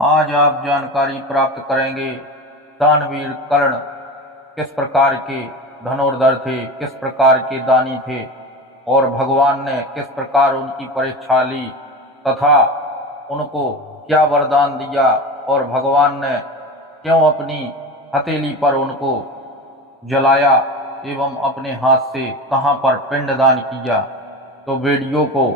आज आप जानकारी प्राप्त करेंगे दानवीर कर्ण किस प्रकार के धनुर्धर थे, किस प्रकार के दानी थे और भगवान ने किस प्रकार उनकी परीक्षा ली तथा उनको क्या वरदान दिया और भगवान ने क्यों अपनी हथेली पर उनको जलाया एवं अपने हाथ से कहां पर पिंडदान किया। तो वीडियो को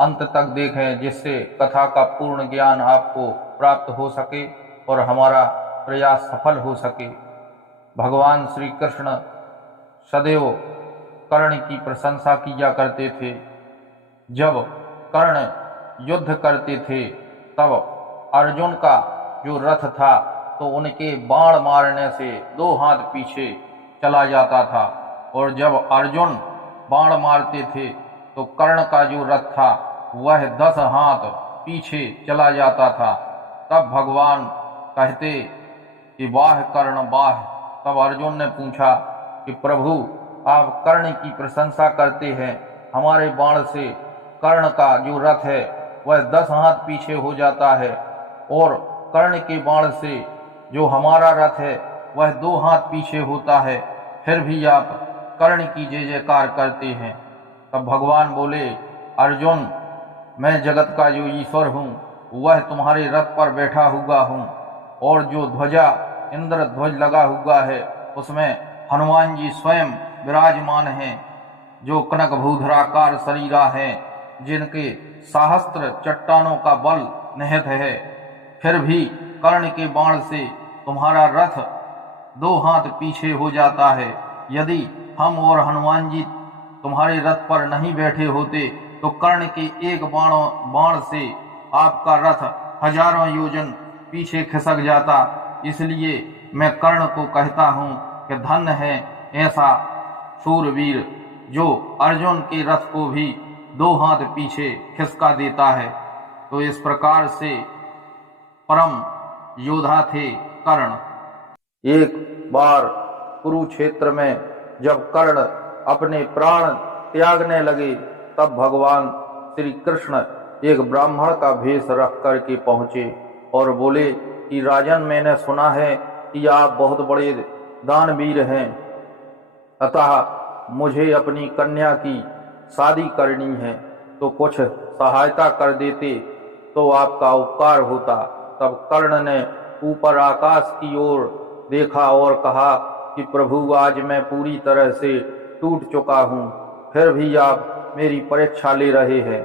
अंत तक देखें जिससे कथा का पूर्ण ज्ञान आपको प्राप्त हो सके और हमारा प्रयास सफल हो सके। भगवान श्री कृष्ण सदैव कर्ण की प्रशंसा किया करते थे। जब कर्ण युद्ध करते थे तब अर्जुन का जो रथ था तो उनके बाण मारने से 2 हाथ पीछे चला जाता था, और जब अर्जुन बाण मारते थे तो कर्ण का जो रथ था वह 10 हाथ पीछे चला जाता था। तब भगवान कहते कि वाह कर्ण वाह। तब अर्जुन ने पूछा कि प्रभु आप कर्ण की प्रशंसा करते हैं, हमारे बाण से कर्ण का जो रथ है वह 10 हाथ पीछे हो जाता है और कर्ण के बाण से जो हमारा रथ है वह 2 हाथ पीछे होता है, फिर भी आप कर्ण की जय जयकार करते हैं। तब भगवान बोले अर्जुन, मैं जगत का जो ईश्वर हूँ वह तुम्हारे रथ पर बैठा हुआ हूँ, और जो ध्वजा इंद्र ध्वज लगा हुआ है उसमें हनुमान जी स्वयं विराजमान हैं, जो कनक भूधराकार शरीरा हैं, जिनके सहस्त्र चट्टानों का बल निहित है। फिर भी कर्ण के बाण से तुम्हारा रथ 2 हाथ पीछे हो जाता है। यदि हम और हनुमान जी तुम्हारे रथ पर नहीं बैठे होते तो कर्ण के एक बाण से आपका रथ हजारों योजन पीछे खिसक जाता। इसलिए मैं कर्ण को कहता हूँ कि धन्य है ऐसा शूरवीर जो अर्जुन के रथ को भी 2 हाथ पीछे खिसका देता है। तो इस प्रकार से परम योद्धा थे कर्ण। एक बार कुरुक्षेत्र में जब कर्ण अपने प्राण त्यागने लगे तब भगवान श्री कृष्ण एक ब्राह्मण का भेष रख करके पहुँचे और बोले कि राजन, मैंने सुना है कि आप बहुत बड़े दानवीर हैं, अतः मुझे अपनी कन्या की शादी करनी है, तो कुछ सहायता कर देते तो आपका उपकार होता। तब कर्ण ने ऊपर आकाश की ओर देखा और कहा कि प्रभु, आज मैं पूरी तरह से टूट चुका हूँ, फिर भी आप मेरी परीक्षा ले रहे हैं।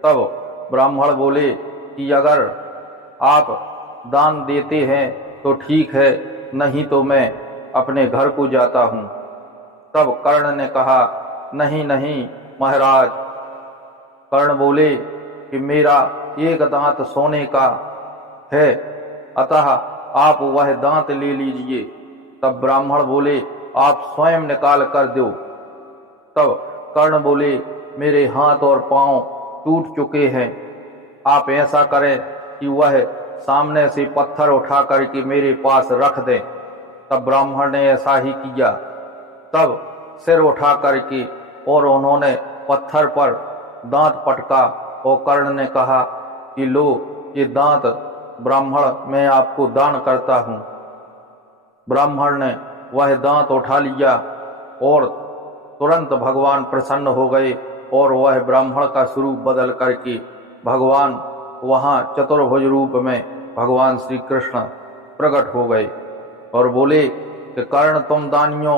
तब ब्राह्मण बोले कि अगर आप दान देते हैं तो ठीक है, नहीं तो मैं अपने घर को जाता हूँ। तब कर्ण ने कहा नहीं नहीं महाराज। कर्ण बोले कि मेरा एक दांत सोने का है, अतः आप वह दांत ले लीजिए। तब ब्राह्मण बोले आप स्वयं निकाल कर दो। तब कर्ण बोले मेरे हाथ और पांव टूट चुके हैं, आप ऐसा करें कि वह सामने से पत्थर उठा करके मेरे पास रख दें। तब ब्राह्मण ने ऐसा ही किया। तब सिर उठा करके और उन्होंने पत्थर पर दांत पटका और कर्ण ने कहा कि लो ये दांत ब्राह्मण मैं आपको दान करता हूँ। ब्राह्मण ने वह दांत उठा लिया और तुरंत भगवान प्रसन्न हो गए और वह ब्राह्मण का स्वरूप बदल करके भगवान वहाँ चतुर्भुज रूप में भगवान श्री कृष्ण प्रकट हो गए और बोले कि कर्ण, तुम दानियों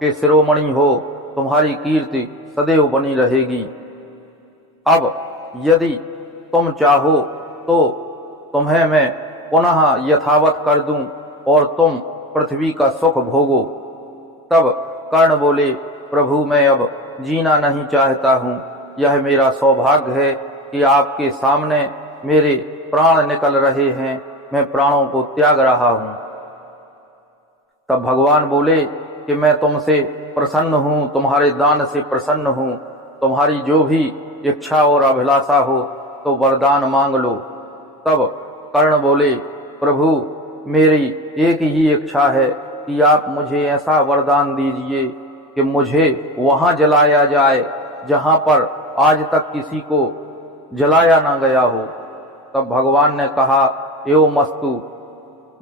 के शिरोमणि हो, तुम्हारी कीर्ति सदैव बनी रहेगी। अब यदि तुम चाहो तो तुम्हें मैं पुनः यथावत कर दूं और तुम पृथ्वी का सुख भोगो। तब कर्ण बोले प्रभु, मैं अब जीना नहीं चाहता हूँ, यह मेरा सौभाग्य है कि आपके सामने मेरे प्राण निकल रहे हैं, मैं प्राणों को त्याग रहा हूँ। तब भगवान बोले कि मैं तुमसे प्रसन्न हूँ, तुम्हारे दान से प्रसन्न हूँ, तुम्हारी जो भी इच्छा और अभिलाषा हो तो वरदान मांग लो। तब कर्ण बोले प्रभु, मेरी एक ही इच्छा है कि आप मुझे ऐसा वरदान दीजिए कि मुझे वहाँ जलाया जाए जहाँ पर आज तक किसी को जलाया ना गया हो। तब भगवान ने कहा एवमस्तु।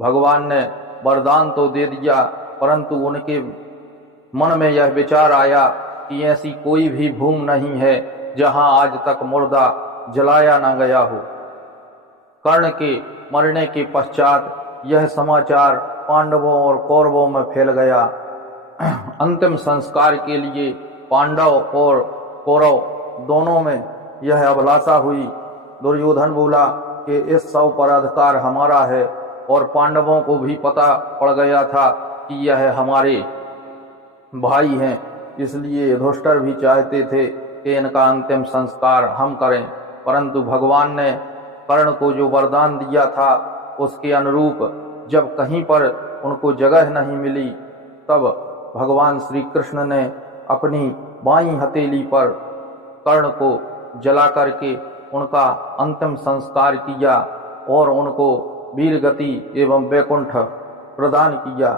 भगवान ने वरदान तो दे दिया, परंतु उनके मन में यह विचार आया कि ऐसी कोई भी भूमि नहीं है जहां आज तक मुर्दा जलाया न गया हो। कर्ण के मरने के पश्चात यह समाचार पांडवों और कौरवों में फैल गया। अंतिम संस्कार के लिए पांडव और कौरव दोनों में यह अभिलाषा हुई। दुर्योधन बोला कि इस शव पर अधिकार हमारा है, और पांडवों को भी पता पड़ गया था कि यह हमारे भाई हैं, इसलिए युधिष्ठिर भी चाहते थे कि इनका अंतिम संस्कार हम करें। परंतु भगवान ने कर्ण को जो वरदान दिया था उसके अनुरूप जब कहीं पर उनको जगह नहीं मिली, तब भगवान श्री कृष्ण ने अपनी बाईं हथेली पर कर्ण को जला करके उनका अंतिम संस्कार किया और उनको वीर गति एवं वैकुंठ प्रदान किया।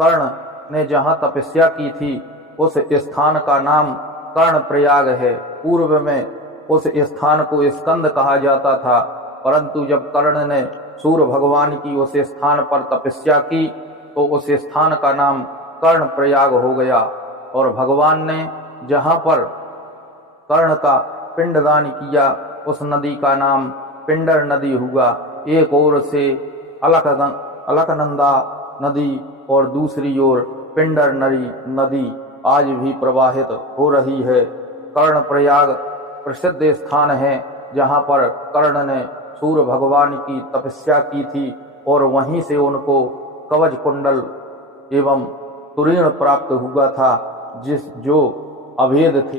कर्ण ने जहाँ तपस्या की थी उस स्थान का नाम कर्ण प्रयाग है। पूर्व में उस स्थान को स्कंद कहा जाता था, परंतु जब कर्ण ने सूर्य भगवान की उस स्थान पर तपस्या की तो उस स्थान का नाम कर्ण प्रयाग हो गया। और भगवान ने जहाँ पर कर्ण का पिंडदान किया उस नदी का नाम पिंडर नदी हुआ। एक ओर से अलकनंदा नदी और दूसरी ओर पिंडर नदी आज भी प्रवाहित हो रही है। कर्ण प्रयाग प्रसिद्ध स्थान है जहाँ पर कर्ण ने सूर्य भगवान की तपस्या की थी और वहीं से उनको कवच कुंडल एवं तुरीण प्राप्त हुआ था, जो अभेद थे।